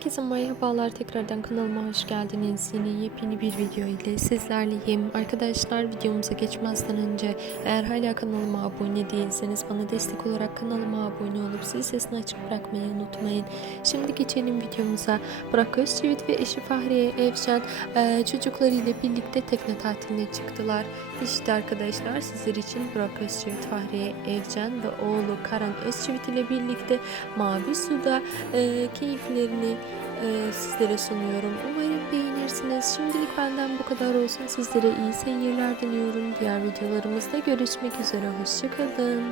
Herkese merhabalar tekrardan kanalıma hoş geldiniz. Yine yepyeni bir video ile sizlerleyim. Arkadaşlar videomuza geçmezden önce eğer hala kanalıma abone değilseniz bana destek olarak kanalıma abone olup zil sesini açık bırakmayı unutmayın. Şimdi geçelim videomuza. Burak Özçivit ve eşi Fahriye Evcen eee, çocuklarıyla birlikte tekne tatiline çıktılar. İşte arkadaşlar sizler için Burak Özçivit, Fahriye Evcen ve oğlu Karan Özçivit ile birlikte Mavi Su'da eee, keyiflerini eee, sizlere sunuyorum. Umarım beğenirsiniz. Şimdilik benden bu kadar olsun. Sizlere iyi seyirler diliyorum. Diğer videolarımızda görüşmek üzere. Hoşçakalın.